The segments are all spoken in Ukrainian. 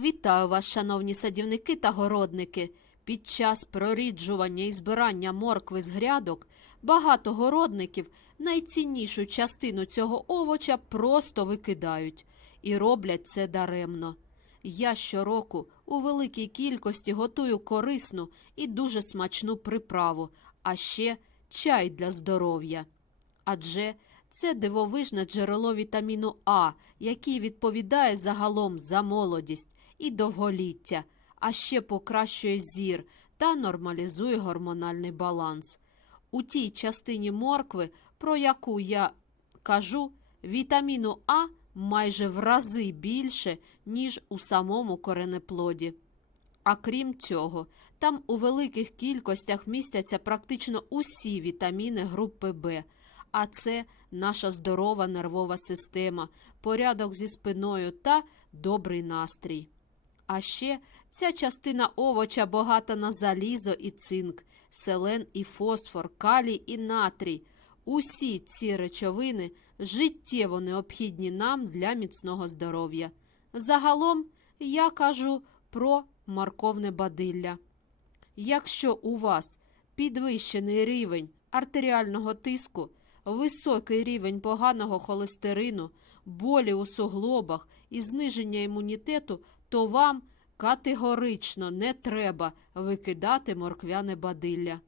Вітаю вас, шановні садівники та городники. Під час проріджування і збирання моркви з грядок багато городників найціннішу частину цього овоча просто викидають і роблять це даремно. Я щороку у великій кількості готую корисну і дуже смачну приправу, а ще чай для здоров'я. Адже це дивовижне джерело вітаміну А, який відповідає загалом за молодість і довголіття, а ще покращує зір та нормалізує гормональний баланс. У тій частині моркви, про яку я кажу, вітаміну А майже в рази більше, ніж у самому коренеплоді. А крім цього, там у великих кількостях містяться практично усі вітаміни групи Б, а це наша здорова нервова система, порядок зі спиною та добрий настрій. А ще ця частина овоча багата на залізо і цинк, селен і фосфор, калій і натрій. Усі ці речовини життєво необхідні нам для міцного здоров'я. Загалом я кажу про морковне бадилля. Якщо у вас підвищений рівень артеріального тиску, високий рівень поганого холестерину, болі у суглобах і зниження імунітету, то вам категорично не треба викидати морквяне бадилля.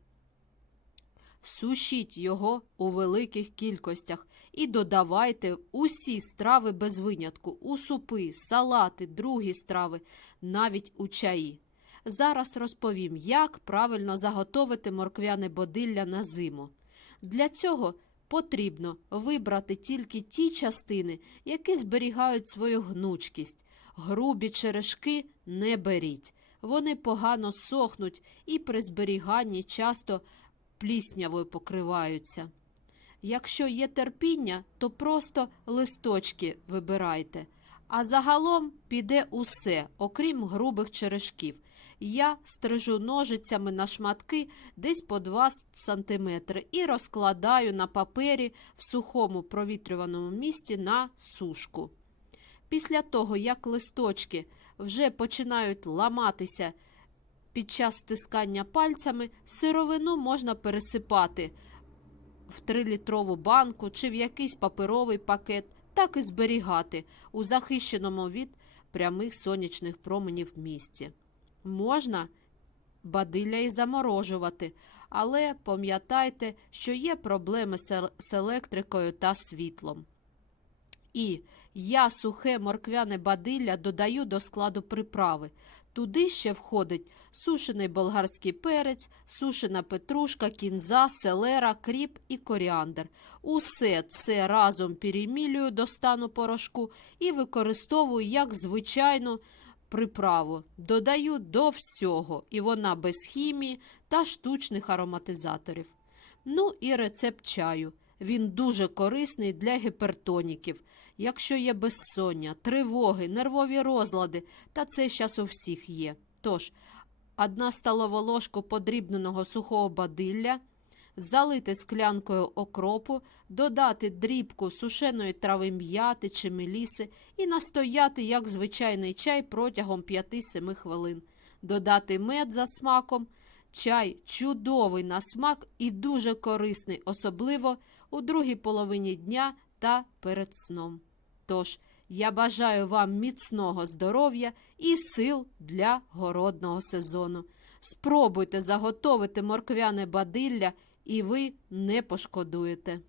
Сушіть його у великих кількостях і додавайте усі страви без винятку, у супи, салати, другі страви, навіть у чаї. Зараз розповім, як правильно заготовити морквяне бодилля на зиму. Для цього потрібно вибрати тільки ті частини, які зберігають свою гнучкість. Грубі черешки не беріть. Вони погано сохнуть і при зберіганні часто пліснявою покриваються. Якщо є терпіння, то просто листочки вибирайте. А загалом піде усе, окрім грубих черешків. Я стрижу ножицями на шматки десь по 2 см і розкладаю на папері в сухому провітрюваному місці на сушку. Після того, як листочки вже починають ламатися під час стискання пальцями, сировину можна пересипати в 3-літрову банку чи в якийсь паперовий пакет, так і зберігати у захищеному від прямих сонячних променів місці. Можна бадилля і заморожувати, але пам'ятайте, що є проблеми з з електрикою та світлом. І я сухе морквяне бадилля додаю до складу приправи. Туди ще входить сушений болгарський перець, сушена петрушка, кінза, селера, кріп і коріандр. Усе це разом перемілюю до стану порошку і використовую як звичайну приправу. Додаю до всього, і вона без хімії та штучних ароматизаторів. Ну і рецепт чаю. Він дуже корисний для гіпертоніків. Якщо є безсоння, тривоги, нервові розлади, та це зараз у всіх є. Тож, одна столова ложка подрібненого сухого бадилля, залити склянкою окропу, додати дрібку сушеної трави м'яти чи меліси і настояти, як звичайний чай протягом 5-7 хвилин. Додати мед за смаком. Чай чудовий на смак і дуже корисний, особливо у другій половині дня та перед сном. Тож, я бажаю вам міцного здоров'я і сил для городного сезону. Спробуйте заготовити морквяне бадилля, і ви не пошкодуєте.